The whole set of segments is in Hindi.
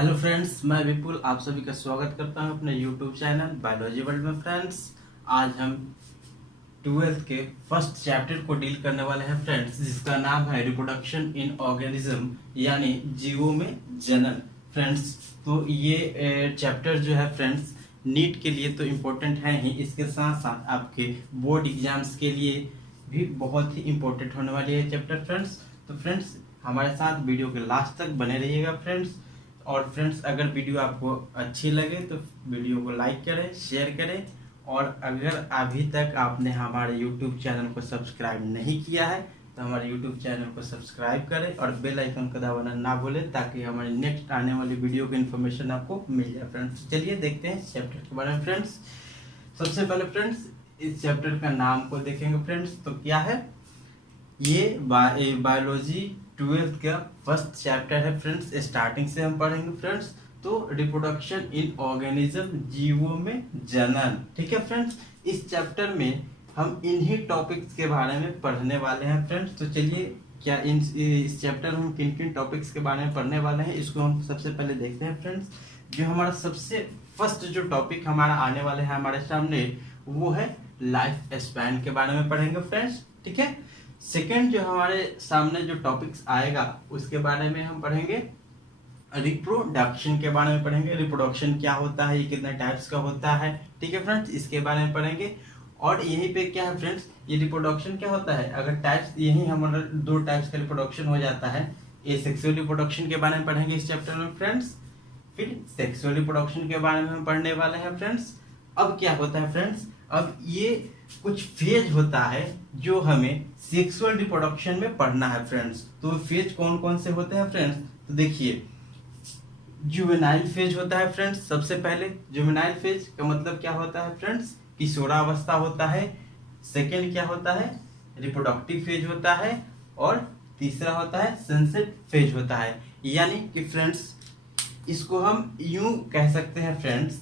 हेलो फ्रेंड्स, मैं विपुल आप सभी का स्वागत करता हूं अपने यूट्यूब चैनल बायोलॉजी वर्ल्ड में। फ्रेंड्स, आज हम ट्वेल्थ के फर्स्ट चैप्टर को डील करने वाले हैं फ्रेंड्स, जिसका नाम है रिप्रोडक्शन इन ऑर्गेनिज्म, यानी जीवों में जनन। फ्रेंड्स, तो ये चैप्टर जो है फ्रेंड्स, नीट के लिए तो इम्पोर्टेंट है ही, इसके साथ साथ आपके बोर्ड एग्जाम्स के लिए भी बहुत ही इम्पोर्टेंट होने वाली है चैप्टर फ्रेंड्स। तो फ्रेंड्स, हमारे साथ वीडियो के लास्ट तक बने रहिएगा फ्रेंड्स। और फ्रेंड्स, अगर वीडियो आपको अच्छी लगे तो वीडियो को लाइक करें, शेयर करें, और अगर अभी तक आपने हमारे यूट्यूब चैनल को सब्सक्राइब नहीं किया है तो हमारे यूट्यूब चैनल को सब्सक्राइब करें और बेल आइकन का दबाना ना भूलें, ताकि हमारी नेक्स्ट आने वाली वीडियो की इन्फॉर्मेशन आपको मिल जाए फ्रेंड्स। चलिए देखते हैं चैप्टर के बारे में फ्रेंड्स। सबसे पहले फ्रेंड्स, इस चैप्टर का नाम को देखेंगे फ्रेंड्स, तो क्या है ये बायोलॉजी ट्वेल्थ का फर्स्ट चैप्टर है फ्रेंड्स। स्टार्टिंग से हम पढ़ेंगे फ्रेंड्स। तो रिप्रोडक्शन इन ऑर्गेनिज्म, जीवों में जनन। ठीक है फ्रेंड्स, इस चैप्टर में हम इन्हीं टॉपिक्स के बारे में पढ़ने वाले हैं फ्रेंड्स। तो चलिए, क्या इस चैप्टर में हम किन किन टॉपिक्स के बारे में पढ़ने वाले हैं, इसको हम सबसे पहले देखते हैं फ्रेंड्स। जो हमारा सबसे फर्स्ट जो टॉपिक हमारा आने वाले हैं हमारे सामने, वो है लाइफ स्पैन के बारे में पढ़ेंगे फ्रेंड्स। ठीक है। सेकेंड जो हमारे सामने जो टॉपिक्स आएगा उसके बारे में हम पढ़ेंगे रिप्रोडक्शन के बारे में पढ़ेंगे। रिप्रोडक्शन क्या होता है, ये कितने टाइप्स का होता है, ठीक है फ्रेंड्स, इसके बारे में पढ़ेंगे। और यहीं पे क्या है फ्रेंड्स, ये रिप्रोडक्शन क्या होता है, अगर टाइप्स यही हमारा दो टाइप्स का रिप्रोडक्शन हो जाता है। ये सेक्सुअल रिप्रोडक्शन के बारे में पढ़ेंगे इस चैप्टर में फ्रेंड्स। फिर सेक्सुअल रिप्रोडक्शन के बारे में हम पढ़ने वाले हैं फ्रेंड्स। अब क्या होता है फ्रेंड्स, अब ये कुछ फेज होता है जो हमें सेक्सुअल रिप्रोडक्शन में पढ़ना है फ्रेंड्स। तो फेज कौन कौन से होते हैं फ्रेंड्स, तो देखिए, जुवेनाइल फेज होता है फ्रेंड्स। सबसे पहले जुवेनाइल फेज का मतलब क्या होता है फ्रेंड्स, किशोरावस्था होता है। सेकंड क्या होता है, रिप्रोडक्टिव फेज होता है। और तीसरा होता है सनसेट फेज होता है। यानी कि फ्रेंड्स, इसको हम यूं कह सकते हैं फ्रेंड्स,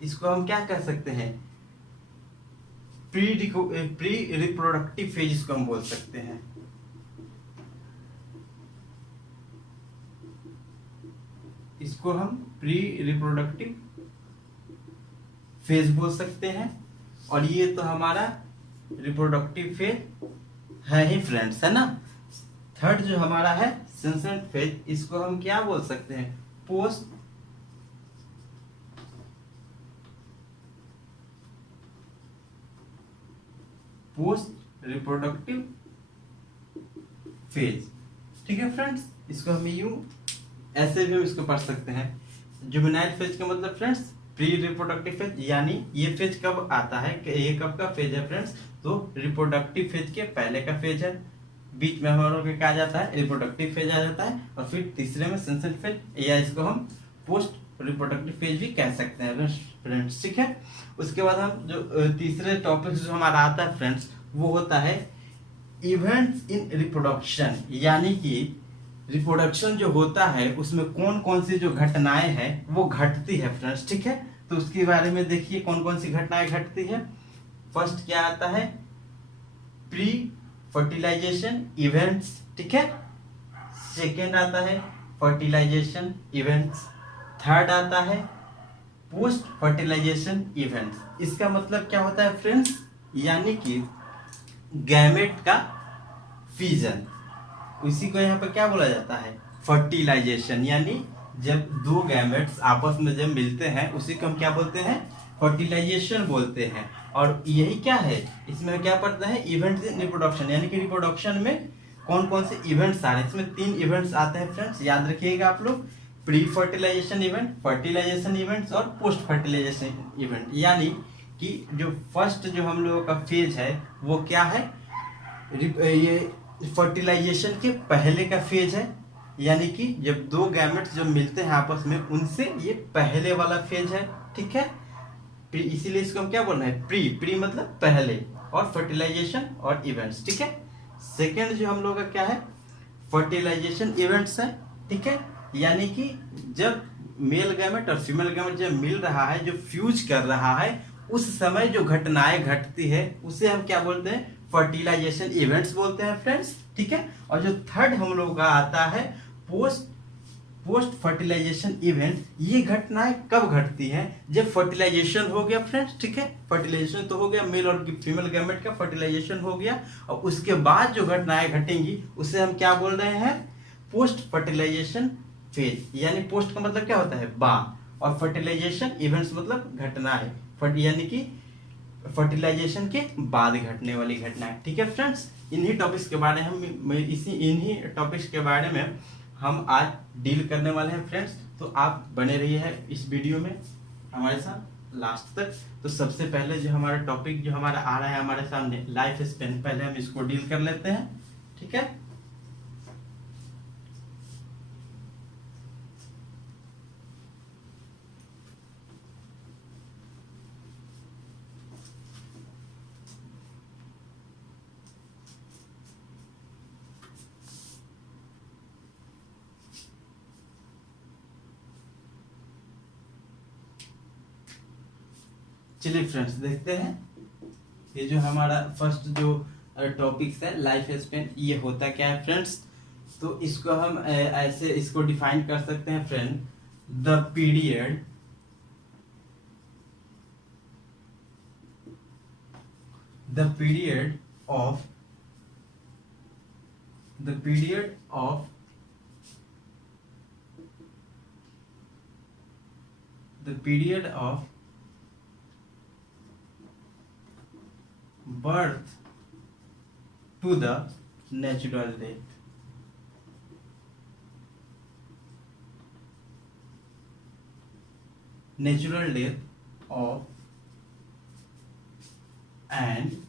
इसको हम क्या कह सकते हैं, प्री रिप्रोडक्टिव फेज इसको हम बोल सकते हैं। इसको हम प्री रिप्रोडक्टिव फेज बोल सकते हैं। और ये तो हमारा रिप्रोडक्टिव फेज है ही फ्रेंड्स, है ना। थर्ड जो हमारा है सनसेट फेज, इसको हम क्या बोल सकते हैं, पोस्ट रिप्रोडक्टिव फेज। ठीक है फ्रेंड्स, इसको हम यूं ऐसे भी हम इसको पढ़ सकते हैं। जुवेनाइल फेज का मतलब फ्रेंड्स प्री रिप्रोडक्टिव फेज, यानी ये फेज कब आता है, ये कब का फेज है फ्रेंड्स, तो रिप्रोडक्टिव फेज के पहले का फेज है। बीच में हम लोग क्या आ जाता है, रिप्रोडक्टिव फेज आ जाता है। और फिर तीसरे में सनसेट फेज, या इसको हम पोस्ट रिप्रोडक्टिव फेज भी कह सकते हैं फ्रेंड्स। ठीक है। उसके बाद हम जो तीसरे टॉपिक जो हमारा आता है फ्रेंड्स, वो होता है इवेंट्स इन रिप्रोडक्शन, यानी कि रिप्रोडक्शन जो होता है उसमें कौन कौन सी जो घटनाएं हैं वो घटती है फ्रेंड्स। ठीक है। तो उसके बारे में देखिए कौन कौन सी घटनाएं घटती है। फर्स्ट क्या आता है, प्री फर्टिलाइजेशन इवेंट्स। ठीक है। सेकेंड आता है फर्टिलाइजेशन इवेंट्स। थर्ड आता है पोस्ट फर्टिलाइजेशन इवेंट्स। इसका मतलब क्या होता है फ्रेंड्स, यानी कि गैमेट का फ्यूजन, उसी को यहाँ पे क्या बोला जाता है, फर्टिलाइजेशन। यानी जब दो गैमेट्स आपस में जब मिलते हैं उसी को हम क्या बोलते हैं, फर्टिलाइजेशन बोलते हैं। और यही क्या है, इसमें क्या पड़ता है, इवेंट्स इन रिप्रोडक्शन, यानी कि रिप्रोडक्शन में कौन कौन से इवेंट्स आ रहे हैं। इसमें 3 इवेंट्स आते हैं फ्रेंड्स, याद रखिएगा आप लोग, pre fertilisation event, fertilisation events और पोस्ट फर्टिलाइजेशन इवेंट। यानी कि जो फर्स्ट जो हम लोगों का फेज है वो क्या है, ये फर्टिलाइजेशन के पहले का फेज है। यानी कि जब दो गैमेट्स जब मिलते हैं आपस में, उनसे ये पहले वाला फेज है। ठीक है। इसीलिए इसको हम क्या बोल रहे हैं, प्री मतलब पहले, और फर्टिलाइजेशन और इवेंट्स। ठीक है। सेकेंड जो हम लोग का क्या है, फर्टिलाइजेशन इवेंट्स है। ठीक है। यानी कि जब मेल गैमेट और फीमेल गैमेट जब मिल रहा है, जो फ्यूज कर रहा है, उस समय जो घटनाएं घटती है उसे हम क्या बोलते हैं, फर्टिलाइजेशन इवेंट्स बोलते हैं फ्रेंड्स। ठीक है। और जो थर्ड हम लोग का आता है पोस्ट पोस्ट फर्टिलाइजेशन इवेंट, ये घटनाएं कब घटती हैं? जब फर्टिलाइजेशन हो गया फ्रेंड्स, ठीक है, फर्टिलाइजेशन तो हो गया, मेल और फीमेल गैमेट का फर्टिलाइजेशन हो गया, और उसके बाद जो घटनाएं घटेंगी उसे हम क्या बोल रहे हैं? Post fertilisation phase. यानी पोस्ट का मतलब क्या होता है? बाद, और फर्टिलाइजेशन इवेंट्स मतलब घटनाएं, यानी कि फर्टिलाइजेशन के बाद घटने वाली घटनाएं। ठीक है फ्रेंड्स, इन्हीं टॉपिक्स के बारे में इन्हीं टॉपिक्स के बारे में हम आज डील करने वाले हैं फ्रेंड्स। तो आप बने रहिए हैं इस वीडियो में हमारे साथ लास्ट तक। तो सबसे पहले जो हमारा टॉपिक जो हमारा आ रहा है हमारे सामने, लाइफ स्पेन, पहले हम इसको डील कर लेते हैं। ठीक है, चलिए फ्रेंड्स देखते हैं ये जो हमारा फर्स्ट जो टॉपिक्स है लाइफ स्पेन, ये होता क्या है फ्रेंड्स? तो इसको हम ऐसे इसको डिफाइन कर सकते हैं friend, the period the period of the period of the period of birth to the natural death। Natural death of an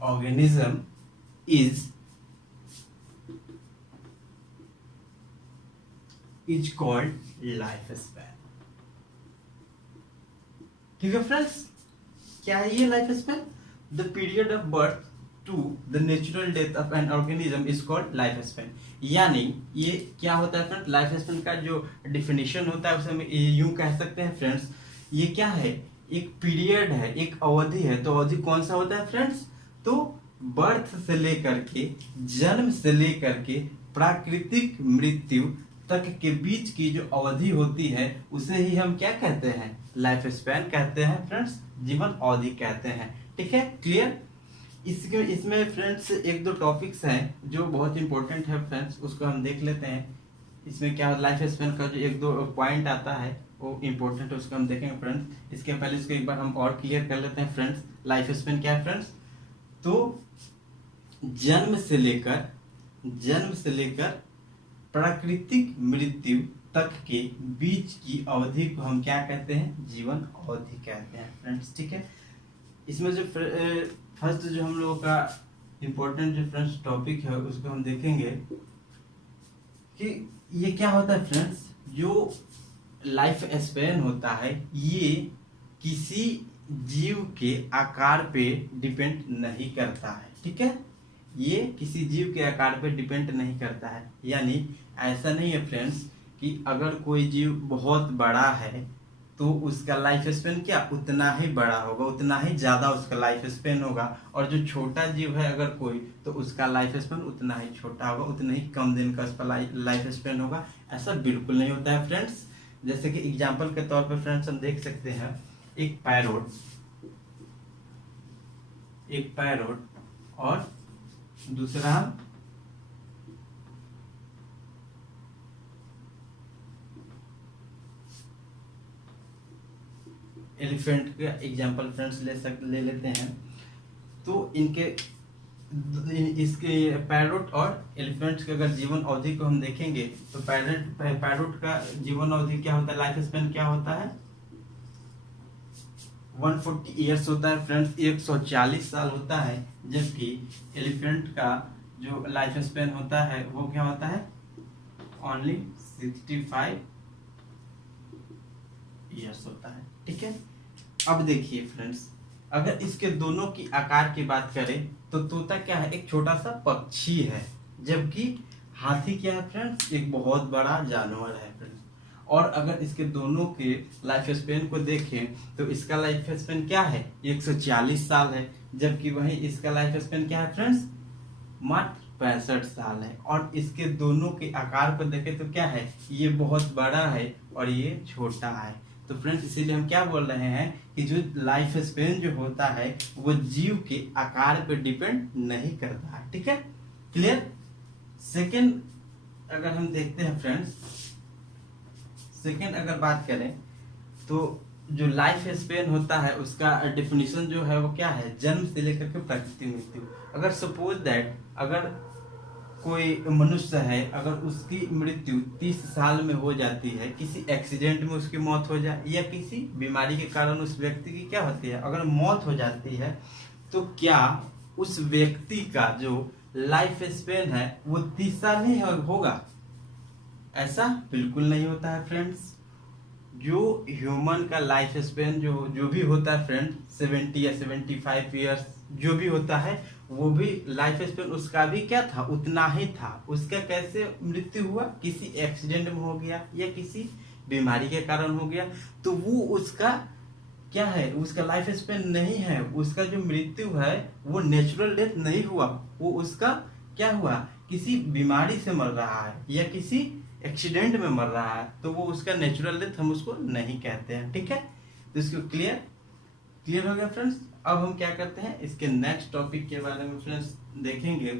organism is called lifespan। ठीक है फ्रेंड्स, क्या है ये life span? The period of birth to the natural death of an organism is called life span. यानी ये क्या होता है फ्रेंड्स? लाइफ स्पेन का जो डिफिनेशन होता है उसे हम यूं कह सकते हैं फ्रेंड्स, ये क्या है? एक पीरियड है, एक अवधि है। तो अवधि कौन सा होता है फ्रेंड्स? तो बर्थ से लेकर के, जन्म से लेकर के प्राकृतिक मृत्यु तक के बीच की जो अवधि होती है उसे ही हम क्या कहते हैं? लाइफ स्पैन कहते हैं फ्रेंड्स, जीवन अवधि कहते हैं। ठीक है, क्लियर? इसमें फ्रेंड्स एक दो टॉपिक्स हैं जो बहुत इंपॉर्टेंट है फ्रेंड्स, उसको हम देख लेते हैं। इसमें क्या लाइफ स्पैन का जो एक दो पॉइंट आता है वो इंपॉर्टेंट है, उसको हम देखेंगे फ्रेंड्स। इसके पहले इसको एक बार हम और क्लियर कर लेते हैं फ्रेंड्स। लाइफ स्पैन क्या है फ्रेंड्स? तो जन्म से लेकर प्राकृतिक मृत्यु तक के बीच की अवधि को हम क्या कहते हैं? जीवन अवधि कहते हैं फ्रेंड्स। ठीक है, इसमें जो फर्स्ट जो हम लोगों का इम्पोर्टेंट जो फ्रेंड्स टॉपिक है उसको हम देखेंगे कि ये क्या होता है फ्रेंड्स। जो लाइफ स्पैन होता है ये किसी जीव के आकार पे डिपेंड नहीं करता है। ठीक है, ये किसी जीव के आकार पे डिपेंड नहीं करता है। यानी ऐसा नहीं है फ्रेंड्स कि अगर कोई जीव बहुत बड़ा है तो उसका लाइफ स्पेन क्या उतना ही बड़ा होगा, उतना ही ज्यादा उसका लाइफ स्पेन होगा, और जो छोटा जीव है अगर कोई तो उसका लाइफ स्पेन उतना ही छोटा होगा, उतना ही कम दिन का उसका लाइफ स्पेन होगा। ऐसा बिल्कुल नहीं होता है फ्रेंड्स। जैसे कि एग्जाम्पल के तौर पर फ्रेंड्स हम देख सकते हैं एक पैरोट और दूसरा एलिफेंट का एग्जांपल फ्रेंड्स ले लेते हैं। तो इसके पैरोट और एलिफेंट्स के अगर जीवन अवधि को हम देखेंगे तो पैरोट का जीवन अवधि क्या होता है? लाइफ स्पेन क्या होता है? 140 ईयर्स होता है फ्रेंड्स, 140 साल होता है। जबकि एलिफेंट का जो लाइफ स्पेन होता है वो क्या होता है? ओनली 65 ईयर्स होता है। ठीक है, अब देखिए फ्रेंड्स, अगर इसके दोनों की आकार की बात करें तो तोता क्या है? एक छोटा सा पक्षी है, जबकि हाथी क्या है फ्रेंड्स? एक बहुत बड़ा जानवर है फ्रेंड्स। और अगर इसके दोनों के लाइफ स्पेन को देखें तो इसका लाइफ स्पेन क्या है? 140 साल है, जबकि वहीं इसका लाइफ स्पेन क्या है फ्रेंड्स? मात्र 65 साल है। और इसके दोनों के आकार को देखें तो क्या है, ये बहुत बड़ा है और ये छोटा है। तो फ्रेंड्स इसीलिए हम क्या बोल रहे हैं कि जो लाइफ स्पेन जो होता है वो जीव के आकार पर डिपेंड नहीं करता है। ठीक है, क्लियर। सेकेंड अगर हम देखते हैं फ्रेंड्स, सेकेंड अगर बात करें तो जो लाइफ स्पेन होता है उसका डेफिनेशन जो है वो क्या है, जन्म से लेकर के प्रकृति मृत्यु। अगर सपोज दैट अगर कोई मनुष्य है, अगर उसकी मृत्यु 30 साल में हो जाती है, किसी एक्सीडेंट में उसकी मौत हो जाए या किसी बीमारी के कारण उस व्यक्ति की क्या होती है, अगर मौत हो जाती है, तो क्या उस व्यक्ति का जो लाइफ स्पेन है वो 30 साल ही होगा? ऐसा बिल्कुल नहीं होता है फ्रेंड्स। जो ह्यूमन का लाइफ स्पेन जो भी होता है फ्रेंड, 70 या 75 ईयर्स जो भी होता है, वो भी लाइफ स्पेन उसका भी क्या था, उतना ही था। उसका कैसे मृत्यु हुआ, किसी एक्सीडेंट में हो गया या किसी बीमारी के कारण हो गया, तो वो उसका क्या है, उसका लाइफ स्पेन नहीं है। उसका जो मृत्यु है वो नेचुरल डेथ नहीं हुआ, वो उसका क्या हुआ, किसी बीमारी से मर रहा है या किसी एक्सीडेंट में मर रहा है, तो वो उसका नेचुरल डेथ हम उसको नहीं कहते हैं। ठीक है, तो इसको क्लियर क्लियर हो गया फ्रेंड्स। अब हम क्या करते हैं, इसके नेक्स्ट टॉपिक के बारे में फ्रेंड्स देखेंगे।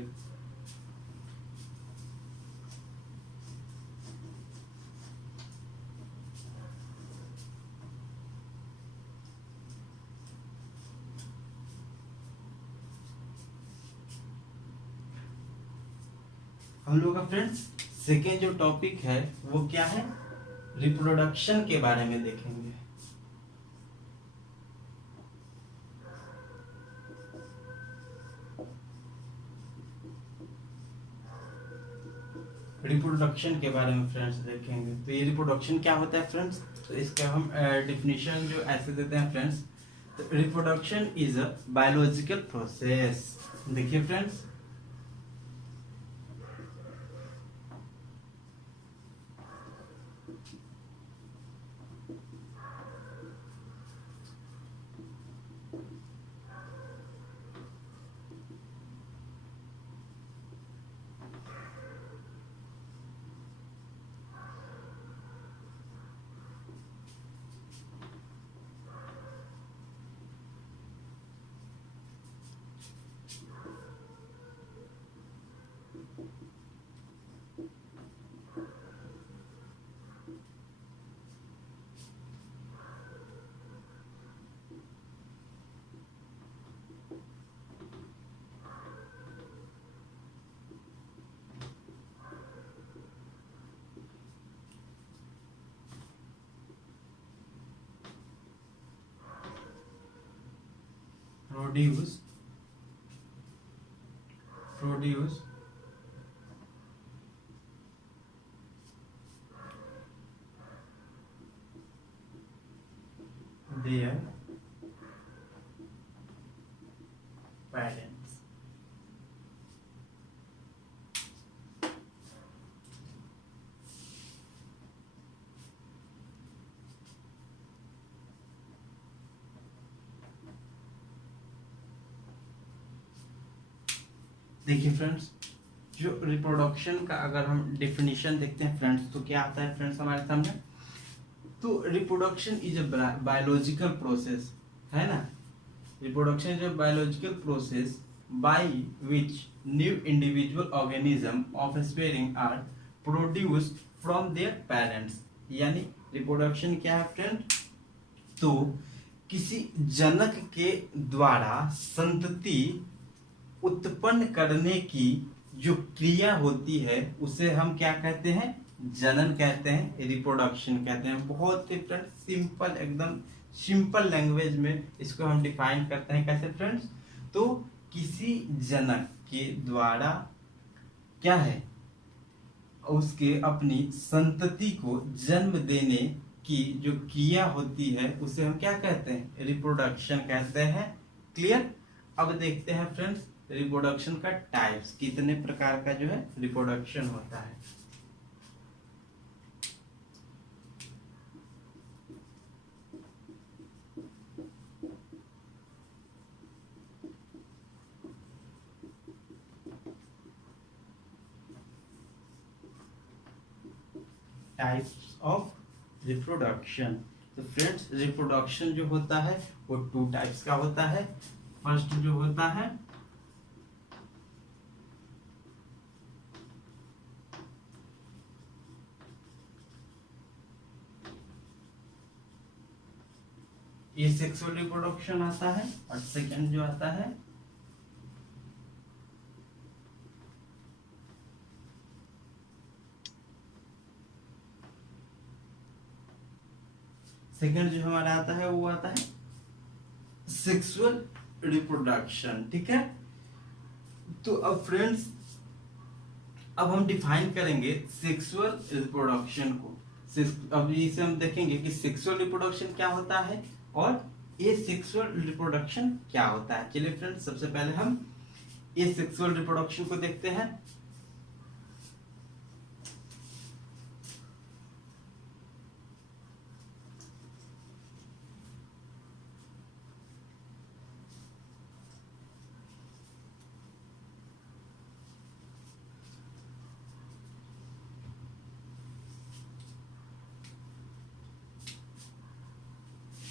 हम लोग का फ्रेंड्स सेकेंड जो टॉपिक है वो क्या है, रिप्रोडक्शन के बारे में देखेंगे। रिप्रोडक्शन के बारे में फ्रेंड्स देखेंगे। तो ये रिप्रोडक्शन क्या होता है फ्रेंड्स, तो इसका हम डिफिनीशन जो ऐसे देते हैं फ्रेंड्स, तो reproduction is a biological process. देखिए फ्रेंड्स, प्रोड्यूस their parents। देखिए फ्रेंड्स, जो रिप्रोडक्शन का अगर हम डेफिनेशन देखते हैं फ्रेंड्स, तो क्या आता है फ्रेंड्स हमारे सामने, तो reproduction is a biological process, है ना। Reproduction is a biological process by which new individual organism offspring are produced from their parents. यानी रिप्रोडक्शन क्या है फ्रेंड, तो किसी जनक के द्वारा संतति उत्पन्न करने की जो क्रिया होती है उसे हम क्या कहते हैं, जनन कहते हैं, रिप्रोडक्शन कहते हैं। बहुत ही फ्रेंड्स सिंपल, एकदम सिंपल लैंग्वेज में इसको हम डिफाइन करते हैं। कैसे फ्रेंड्स, तो किसी जनक के द्वारा क्या है, उसके अपनी संतति को जन्म देने की जो क्रिया होती है उसे हम क्या कहते हैं, रिप्रोडक्शन कहते हैं। क्लियर। अब देखते हैं फ्रेंड्स रिप्रोडक्शन का टाइप्स, कितने प्रकार का जो है रिप्रोडक्शन होता है। Types of reproduction. तो फ्रेंड्स रिप्रोडक्शन जो होता है वो 2 टाइप्स का होता है। फर्स्ट जो होता है एसेक्सुअल रिप्रोडक्शन आता है, और सेकंड जो आता है जो हमारा आता है वो आता है सेक्सुअल रिप्रोडक्शन। ठीक है, तो अब फ्रेंड्स अब हम डिफाइन करेंगे सेक्सुअल रिप्रोडक्शन को। अब इसे हम देखेंगे कि सेक्सुअल रिप्रोडक्शन क्या होता है और एसेक्सुअल रिप्रोडक्शन क्या होता है। चलिए फ्रेंड्स सबसे पहले हम एसेक्सुअल रिप्रोडक्शन को देखते हैं।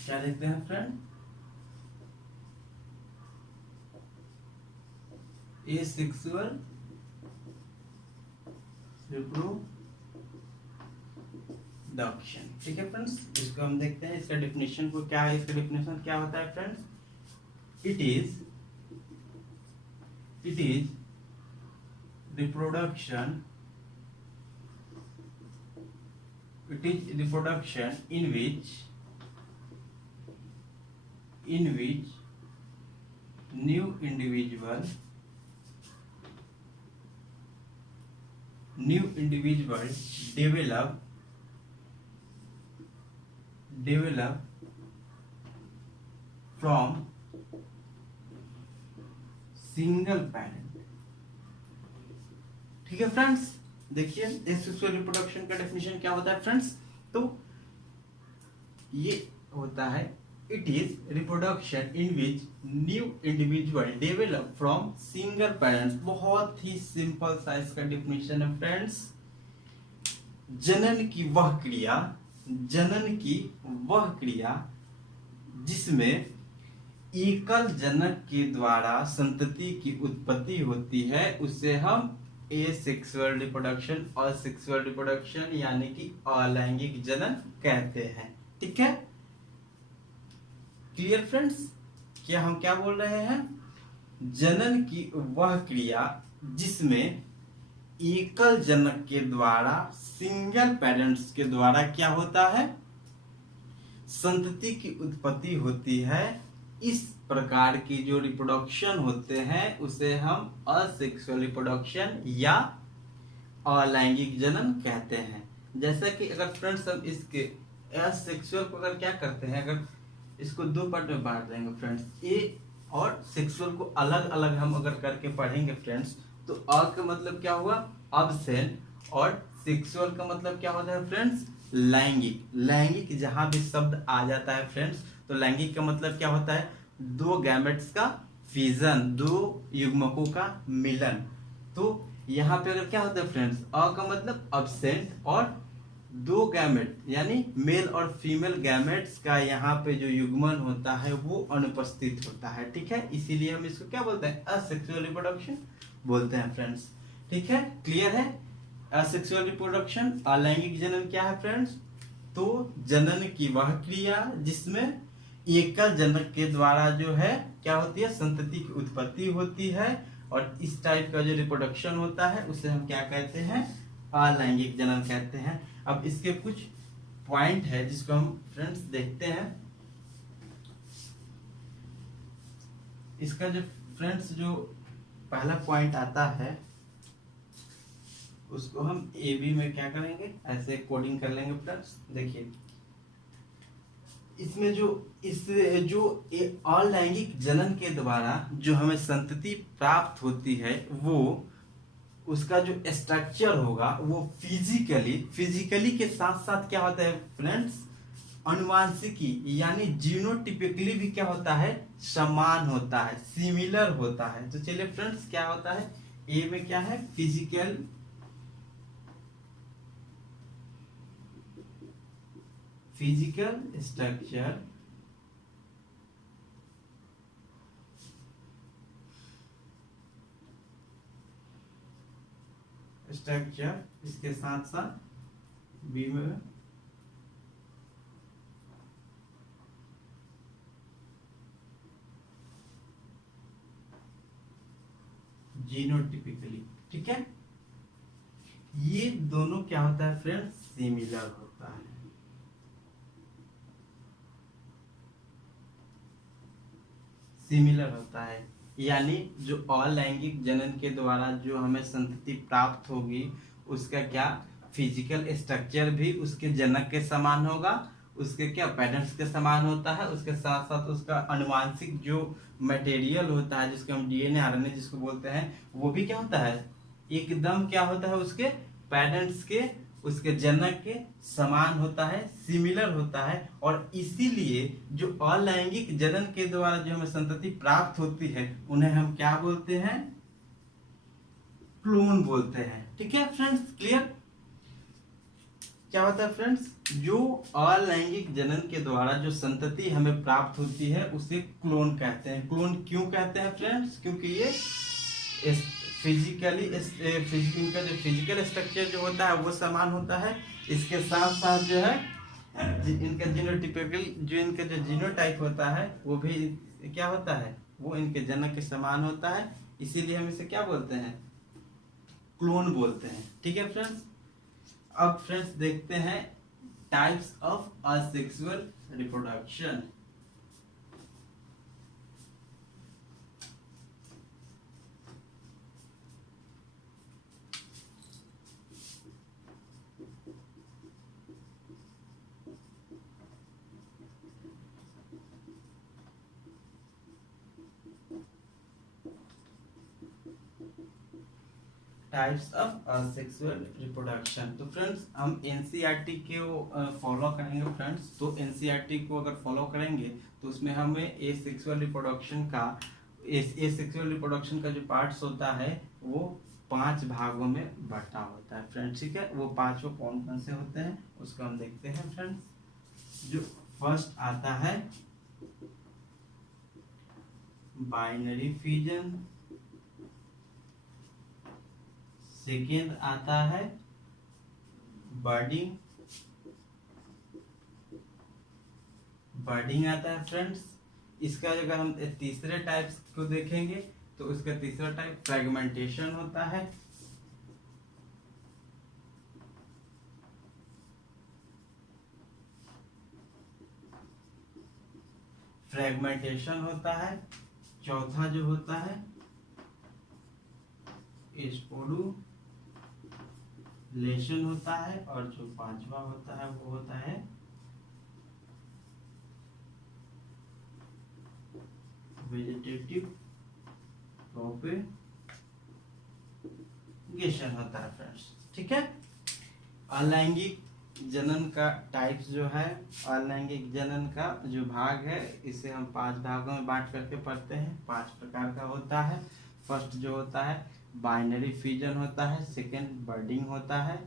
क्या देखते हैं फ्रेंड, एसेक्सुअल रिप्रोडक्शन। ठीक है फ्रेंड्स, इसको हम देखते हैं, इसका डेफिनेशन को क्या है, इसका डेफिनेशन क्या होता है friends, it is reproduction in which new individual develop from single parent। ठीक है फ्रेंड्स, देखिए एसेक्सुअल रिप्रोडक्शन का डेफिनेशन क्या होता है फ्रेंड्स, तो ये होता है it is reproduction in which new individual develop from single parents. बहुत ही सिंपल सा इसका डेफिनेशन है फ्रेंड्स, जनन की वह क्रिया जिसमें एकल जनक के द्वारा संतति की उत्पत्ति होती है उसे हम एसेक्सुअल रिप्रोडक्शन और सेक्सुअल रिप्रोडक्शन यानी कि अलैंगिक जनन कहते हैं। ठीक है, क्लियर फ्रेंड्स, क्या हम क्या बोल रहे हैं, जनन की वह क्रिया जिसमें एकल जनक के द्वारा सिंगल पेरेंट्स के द्वारा क्या होता है, संतति की उत्पत्ति होती है। इस प्रकार की जो रिप्रोडक्शन होते हैं उसे हम असेक्सुअल रिप्रोडक्शन या अलैंगिक जनन कहते हैं। जैसा कि अगर फ्रेंड्स हम इसके असेक्सुअल को अगर क्या करते हैं, अगर इसको 2 पार्ट में बांट देंगे फ्रेंड्स, ए और सेक्सुअल को अलग अलग हम अगर करके पढ़ेंगे फ्रेंड्स, तो अ का मतलब क्या हुआ अब्सेंट, और सेक्सुअल का मतलब क्या होता है फ्रेंड्स लैंगिक जहां भी शब्द आ जाता है फ्रेंड्स, तो लैंगिक का मतलब क्या होता है 2 गैमेट्स का फिजन, 2 युग्मकों का मिलन। तो यहाँ पे अगर क्या होता है फ्रेंड्स, अ का मतलब अब्सेंट और 2 गैमेट यानी मेल और फीमेल गैमेट्स का यहाँ पे जो युग्मन होता है वो अनुपस्थित होता है। ठीक है, इसीलिए हम इसको क्या बोलते हैं असेक्सुअल रिप्रोडक्शन बोलते हैं फ्रेंड्स। ठीक है, क्लियर है। असेक्सुअल रिप्रोडक्शन अलैंगिक जनन क्या है फ्रेंड्स, तो जनन की वह क्रिया जिसमें एकल जनक के द्वारा जो है क्या होती है संतति की उत्पत्ति होती है, और इस टाइप का जो रिप्रोडक्शन होता है उसे हम क्या कहते हैं अलैंगिक जनन कहते हैं। अब इसके कुछ पॉइंट है जिसको हम फ्रेंड्स देखते हैं। इसका जो फ्रेंड्स जो पहला पॉइंट आता है उसको हम ए बी में क्या करेंगे ऐसे कोडिंग कर लेंगे फ्रेंड्स। देखिए इसमें जो अलैंगिक जनन के द्वारा जो हमें संतति प्राप्त होती है वो उसका जो स्ट्रक्चर होगा वो फिजिकली के साथ साथ क्या होता है फ्रेंड्स अनुवांशिकी यानी जीनोटिपिकली भी क्या होता है समान होता है, सिमिलर होता है। तो चलिए फ्रेंड्स क्या होता है ए में क्या है फिजिकल स्ट्रक्चर इसके साथ साथ बी में जीनोटिपिकली, ठीक है। ये दोनों क्या होता है फ्रेंड्स, सिमिलर होता है। सिमिलर होता है यानी जो अलैंगिक जनन के द्वारा जो हमें संतति प्राप्त होगी उसका क्या फिजिकल स्ट्रक्चर भी उसके जनक के समान होगा, उसके क्या पेरेंट्स के समान होता है, उसके साथ साथ उसका अनुवांशिक जो मटेरियल होता है जिसको हम डीएनए आरएनए जिसको बोलते हैं वो भी क्या होता है एकदम क्या होता है उसके पेरेंट्स के उसके जनक के समान होता है, सिमिलर होता है। और इसीलिए जो अलैंगिक जनन के द्वारा जो हमें संतति प्राप्त होती है उन्हें हम क्या बोलते हैं, क्लोन बोलते हैं। ठीक है फ्रेंड्स, क्लियर। क्या होता है फ्रेंड्स, जो अलैंगिक जनन के द्वारा जो संतति हमें प्राप्त होती है उसे क्लोन कहते हैं। क्लोन क्यों कहते हैं फ्रेंड्स, क्योंकि ये इनका जो फिजिकल स्ट्रक्चर जो होता है वो समान होता है, इसके साथ साथ जो है इनका जीनोटिपिकल जो इनका जो जीनोटाइप होता है वो भी क्या होता है, वो इनके जनक के समान होता है, इसीलिए हम इसे क्या बोलते हैं, क्लोन बोलते हैं। ठीक है फ्रेंड्स। अब फ्रेंड्स देखते हैं types of asexual reproduction. Types of asexual reproduction. तो फ्रेंड्स हम एनसीईआरटी को फॉलो करेंगे फ्रेंड्स। तो एनसीईआरटी को अगर फॉलो करेंगे तो उसमें हमें एसेक्सुअल रिप्रोडक्शन का जो पार्ट्स होता है वो 5 भागों में बटा होता है फ्रेंड्स। ठीक है, वो 5 कौन कौन से होते हैं उसको हम देखते हैं फ्रेंड्स। जो फर्स्ट आता है बाइनरी फिजन, सेकेंड आता है बर्डिंग आता है फ्रेंड्स। इसका अगर हम तीसरे टाइप्स को देखेंगे तो उसका तीसरा टाइप फ्रेगमेंटेशन होता है। चौथा जो होता है स्पोडुलेशन होता है, और जो 5वां होता है वो होता है वेजिटेटिव प्रोपेगेशन होता है फ्रेंड्स। ठीक है। अलैंगिक जनन का टाइप्स जो है, अलैंगिक जनन का जो भाग है इसे हम 5 भागों में बांट करके पढ़ते हैं। 5 प्रकार का होता है। फर्स्ट जो होता है बाइनरी फ्यूजन होता है, सेकेंड बर्डिंग होता है,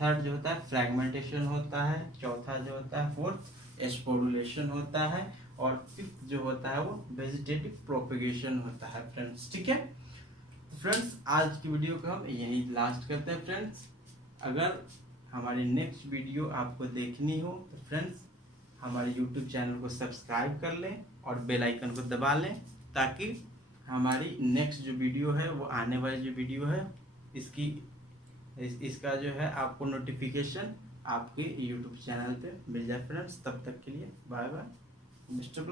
थर्ड जो होता है फ्रेगमेंटेशन होता है, चौथा जो होता है फोर्थ स्पोडुलेशन होता है, और फिफ्थ जो होता है वो वेजिटेटिव प्रोपेगेशन होता है फ्रेंड्स। ठीक है फ्रेंड्स, आज की वीडियो को हम यहीं लास्ट करते हैं फ्रेंड्स। अगर हमारी नेक्स्ट वीडियो आपको देखनी हो तो फ्रेंड्स हमारे यूट्यूब चैनल को सब्सक्राइब कर लें और बेल आइकन को दबा लें, ताकि हमारी नेक्स्ट जो वीडियो है वो आने वाली जो वीडियो है इसका जो है आपको नोटिफिकेशन आपके यूट्यूब चैनल पे मिल जाए फ्रेंड्स। तब तक के लिए बाय बाय मिस्टर।